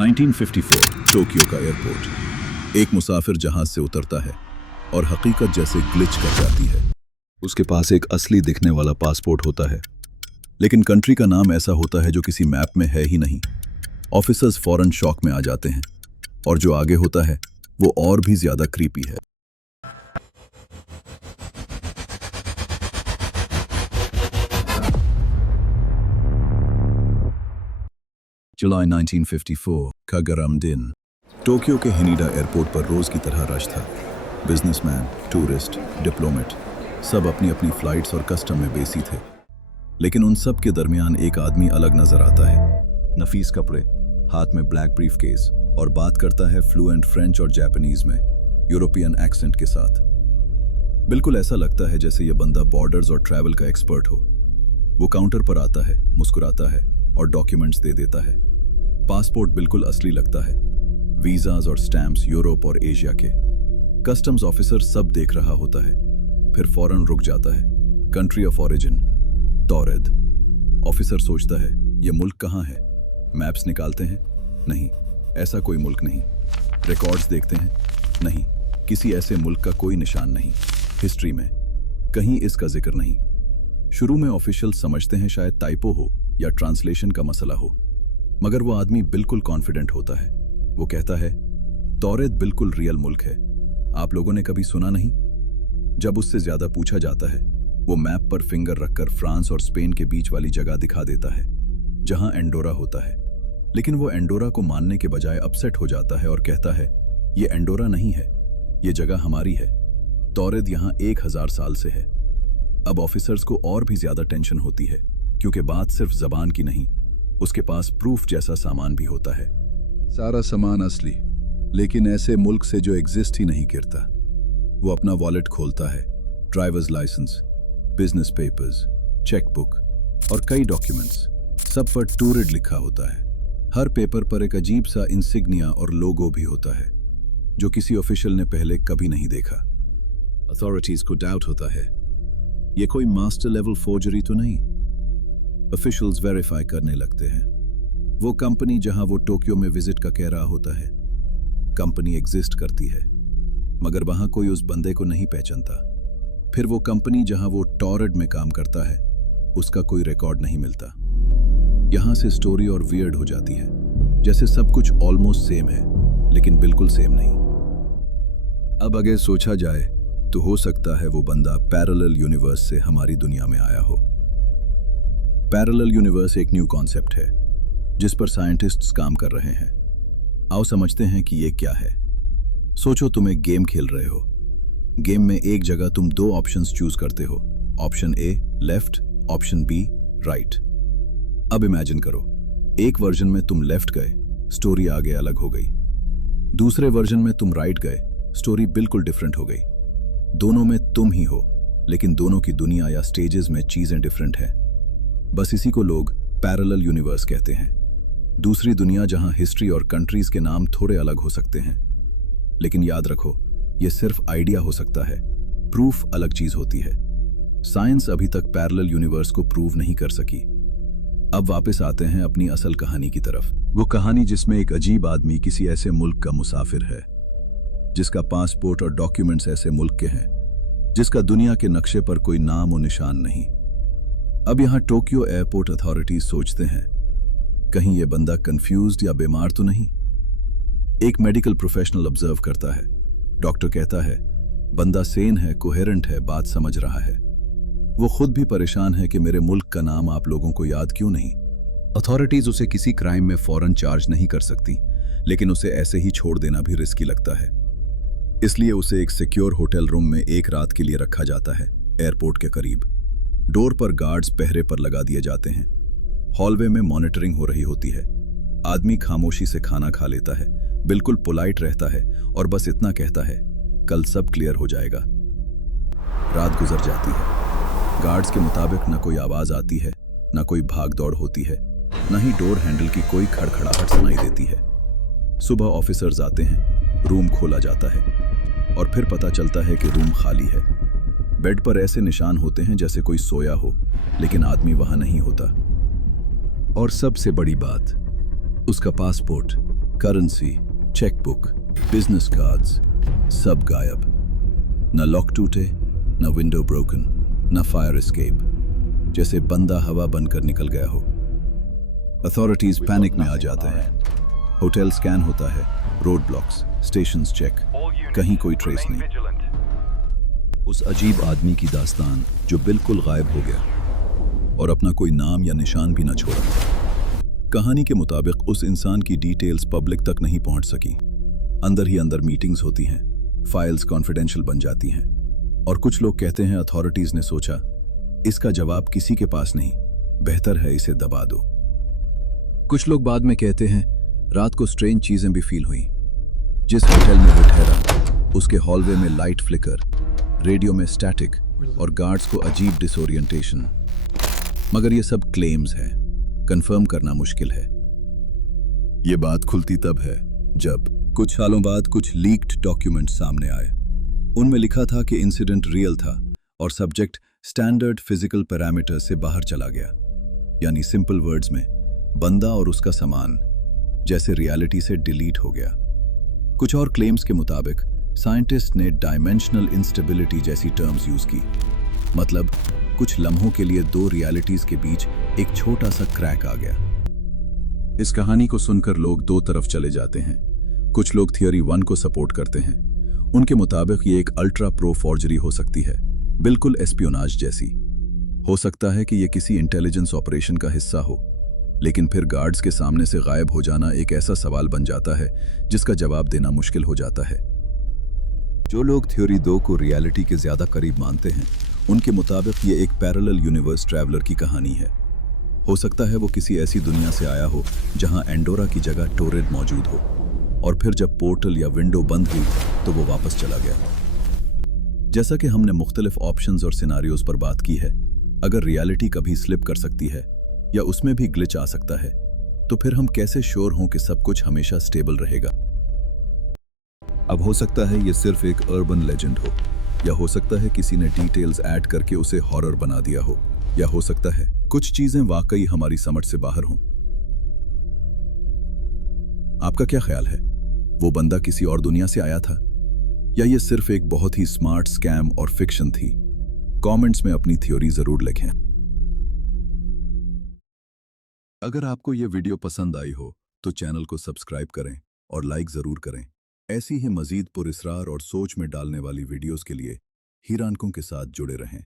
1954 Tokyo का airport. एक मुसाफिर जहाज से उतरता है और हकीकत जैसे ग्लिच कर जाती है। उसके पास एक असली दिखने वाला पासपोर्ट होता है, लेकिन कंट्री का नाम ऐसा होता है जो किसी मैप में है ही नहीं। ऑफिसर्स फौरन शॉक में आ जाते हैं, और जो आगे होता है वो और भी ज्यादा क्रीपी है। जुलाई 1954 का गरम दिन। टोक्यो के हिनीडा एयरपोर्ट पर रोज की तरह रश था। बिजनेसमैन, टूरिस्ट, डिप्लोमेट सब अपनी अपनी फ्लाइट्स और कस्टम में बेसी थे। लेकिन उन सब के दरमियान एक आदमी अलग नजर आता है। नफीस कपड़े, हाथ में ब्लैक ब्रीफकेस, और बात करता है फ्लुएंट फ्रेंच और जापानीज में, यूरोपियन एक्सेंट के साथ। बिल्कुल ऐसा लगता है जैसे यह बंदा बॉर्डर्स और ट्रैवल का एक्सपर्ट हो। वो काउंटर पर आता है, मुस्कुराता है और डॉक्यूमेंट्स दे देता है। पासपोर्ट बिल्कुल असली लगता है। वीजाज और स्टैम्प्स यूरोप और एशिया के। कस्टम्स ऑफिसर सब देख रहा होता है, फिर फौरन रुक जाता है। कंट्री ऑफ ओरिजिन, टॉरेद। ऑफिसर सोचता है ये मुल्क कहाँ है। मैप्स निकालते हैं, नहीं, ऐसा कोई मुल्क नहीं। रिकॉर्ड्स देखते हैं, नहीं, किसी ऐसे मुल्क का कोई निशान नहीं। हिस्ट्री में कहीं इसका जिक्र नहीं। शुरू में ऑफिशियल समझते हैं शायद टाइपो हो या ट्रांसलेशन का मसला हो, मगर वो आदमी बिल्कुल कॉन्फिडेंट होता है। वो कहता है टॉरेद बिल्कुल रियल मुल्क है, आप लोगों ने कभी सुना नहीं। जब उससे ज्यादा पूछा जाता है, वो मैप पर फिंगर रखकर फ्रांस और स्पेन के बीच वाली जगह दिखा देता है जहां एंडोरा होता है। लेकिन वो एंडोरा को मानने के बजाय अपसेट हो जाता है और कहता है ये एंडोरा नहीं है, ये जगह हमारी है। टॉरेद यहां 1000 साल से है। अब ऑफिसर्स को और भी ज्यादा टेंशन होती है, क्योंकि बात सिर्फ जबान की नहीं, उसके पास प्रूफ जैसा सामान भी होता है। सारा सामान असली, लेकिन ऐसे मुल्क से जो एग्जिस्ट ही नहीं करता। वो अपना वॉलेट खोलता है, driver's licence, business papers, chequebook और कई डॉक्यूमेंट्स, सब पर टूरिड लिखा होता है। हर पेपर पर एक अजीब सा इंसिग्निया और लोगो भी होता है, जो किसी ऑफिशियल ने पहले कभी नहीं देखा। अथॉरिटीज को डाउट होता है ये कोई मास्टर लेवल फोर्जरी तो नहीं। ऑफिशियल्स वेरीफाई करने लगते हैं। वो कंपनी जहां वो टोक्यो में विजिट का कह रहा होता है, कंपनी एग्जिस्ट करती है, मगर वहां कोई उस बंदे को नहीं पहचानता। फिर वो कंपनी जहां वो टॉरेड में काम करता है, उसका कोई रिकॉर्ड नहीं मिलता। यहां से स्टोरी और वियर्ड हो जाती है, जैसे सब कुछ ऑलमोस्ट सेम है, लेकिन बिल्कुल सेम नहीं। अब अगर सोचा जाए तो हो सकता है वो बंदा पैरेलल यूनिवर्स से हमारी दुनिया में आया हो। पैरेलल यूनिवर्स एक न्यू कॉन्सेप्ट है जिस पर साइंटिस्ट्स काम कर रहे हैं। आओ समझते हैं कि ये क्या है। सोचो तुम एक गेम खेल रहे हो। गेम में एक जगह तुम 2 ऑप्शंस चूज करते हो, option A left, option B right. अब इमेजिन करो, एक वर्जन में तुम लेफ्ट गए, स्टोरी आगे अलग हो गई। दूसरे वर्जन में तुम राइट गए, स्टोरी बिल्कुल डिफरेंट हो गई। दोनों में तुम ही हो, लेकिन दोनों की दुनिया या स्टेजेस में चीजें डिफरेंट हैं। बस इसी को लोग पैरेलल यूनिवर्स कहते हैं। दूसरी दुनिया जहां हिस्ट्री और कंट्रीज के नाम थोड़े अलग हो सकते हैं, लेकिन याद रखो ये सिर्फ आइडिया हो सकता है, प्रूफ अलग चीज होती है। साइंस अभी तक पैरेलल यूनिवर्स को प्रूव नहीं कर सकी। अब वापस आते हैं अपनी असल कहानी की तरफ। वो कहानी जिसमें एक अजीब आदमी किसी ऐसे मुल्क का मुसाफिर है, जिसका पासपोर्ट और डॉक्यूमेंट्स ऐसे मुल्क के हैं जिसका दुनिया के नक्शे पर कोई नाम और निशान नहीं। अब यहां टोक्यो एयरपोर्ट अथॉरिटीज सोचते हैं कहीं यह बंदा कंफ्यूज्ड या बीमार तो नहीं। एक मेडिकल प्रोफेशनल ऑब्जर्व करता है। डॉक्टर कहता है बंदा सेन है, कोहेरेंट है, बात समझ रहा है। वो खुद भी परेशान है कि मेरे मुल्क का नाम आप लोगों को याद क्यों नहीं। अथॉरिटीज उसे किसी क्राइम में फौरन चार्ज नहीं कर सकती, लेकिन उसे ऐसे ही छोड़ देना भी रिस्की लगता है। इसलिए उसे एक सिक्योर होटल रूम में एक रात के लिए रखा जाता है, एयरपोर्ट के करीब। डोर पर गार्ड्स पहरे पर लगा दिए जाते हैं। हॉलवे में मॉनिटरिंग हो रही होती है। आदमी खामोशी से खाना खा लेता है, बिल्कुल पोलाइट रहता है और बस इतना कहता है कल सब क्लियर हो जाएगा। रात गुजर जाती है। गार्ड्स के मुताबिक न कोई आवाज आती है, न कोई भाग दौड़ होती है, न ही डोर हैंडल की कोई खड़खड़ाहट सुनाई देती है। सुबह ऑफिसर्स आते हैं, रूम खोला जाता है और फिर पता चलता है कि रूम खाली है। बेड पर ऐसे निशान होते हैं जैसे कोई सोया हो, लेकिन आदमी वहां नहीं होता। और सबसे बड़ी बात, उसका passport currency, chequebook, business cards, सब गायब। न लॉक टूटे, न विंडो ब्रोकन, न फायर एस्केप, जैसे बंदा हवा बनकर निकल गया हो। अथॉरिटीज पैनिक में आ जाते हैं। होटल स्कैन होता है, रोड ब्लॉक्स, स्टेशंस चेक, कहीं कोई ट्रेस नहीं। उस अजीब आदमी की दास्तान जो बिल्कुल गायब हो गया और अपना कोई नाम या निशान भी ना छोड़ा। कहानी के मुताबिक उस इंसान की डिटेल्स पब्लिक तक नहीं पहुंच सकी। अंदर ही अंदर मीटिंग्स होती हैं, फाइल्स कॉन्फिडेंशियल बन जाती हैं, और कुछ लोग कहते हैं अथॉरिटीज ने सोचा इसका जवाब किसी के पास नहीं, बेहतर है इसे दबा दो। कुछ लोग बाद में कहते हैं रात को स्ट्रेंज चीजें भी फील हुई। जिस होटल में वो ठहरा उसके हॉलवे में लाइट फ्लिकर, रेडियो में स्टैटिक और गार्ड्स को अजीब डिसोरिएंटेशन। मगर ये सब क्लेम्स हैं, कंफर्म करना मुश्किल है। ये बात खुलती तब है जब कुछ सालों बाद कुछ लीक्ड डॉक्यूमेंट्स सामने आए। उनमें लिखा था कि इंसिडेंट रियल था और सब्जेक्ट स्टैंडर्ड फिजिकल पैरामीटर से बाहर चला गया। यानी सिंपल वर्ड्स में बंदा और उसका सामान जैसे रियलिटी से डिलीट हो गया। कुछ और क्लेम्स के मुताबिक साइंटिस्ट ने डायमेंशनल इंस्टेबिलिटी जैसी टर्म्स यूज की। मतलब कुछ लम्हों के लिए दो रियलिटीज के बीच एक छोटा सा क्रैक आ गया। इस कहानी को सुनकर लोग दो तरफ चले जाते हैं। कुछ लोग थियरी 1 को सपोर्ट करते हैं। उनके मुताबिक ये एक अल्ट्रा प्रो फॉर्जरी हो सकती है, बिल्कुल एस्पियोनाज जैसी। हो सकता है कि ये किसी इंटेलिजेंस ऑपरेशन का हिस्सा हो, लेकिन फिर गार्ड्स के सामने से गायब हो जाना एक ऐसा सवाल बन जाता है जिसका जवाब देना मुश्किल हो जाता है। जो लोग थ्योरी 2 को रियलिटी के ज्यादा करीब मानते हैं, उनके मुताबिक ये एक पैरेलल यूनिवर्स ट्रैवलर की कहानी है। हो सकता है वो किसी ऐसी दुनिया से आया हो जहां एंडोरा की जगह टोरेड मौजूद हो, और फिर जब पोर्टल या विंडो बंद हुई तो वो वापस चला गया। जैसा कि हमने मुख्तलिफ ऑप्शंस और सिनारियोज पर बात की है, अगर रियलिटी कभी स्लिप कर सकती है या उसमें भी ग्लिच आ सकता है, तो फिर हम कैसे श्योर हों कि सब कुछ हमेशा स्टेबल रहेगा। अब हो सकता है ये सिर्फ एक अर्बन लेजेंड हो, या हो सकता है किसी ने डिटेल्स ऐड करके उसे हॉरर बना दिया हो, या हो सकता है कुछ चीजें वाकई हमारी समझ से बाहर हों। आपका क्या ख्याल है? वो बंदा किसी और दुनिया से आया था, या ये सिर्फ एक बहुत ही स्मार्ट स्कैम और फिक्शन थी? कमेंट्स में अपनी थ्योरी जरूर लिखें। अगर आपको ये वीडियो पसंद आई हो तो चैनल को सब्सक्राइब करें और लाइक जरूर करें। ऐसी ही मजीद पुरस्रार और सोच में डालने वाली वीडियोस के लिए हीरानकों के साथ जुड़े रहें।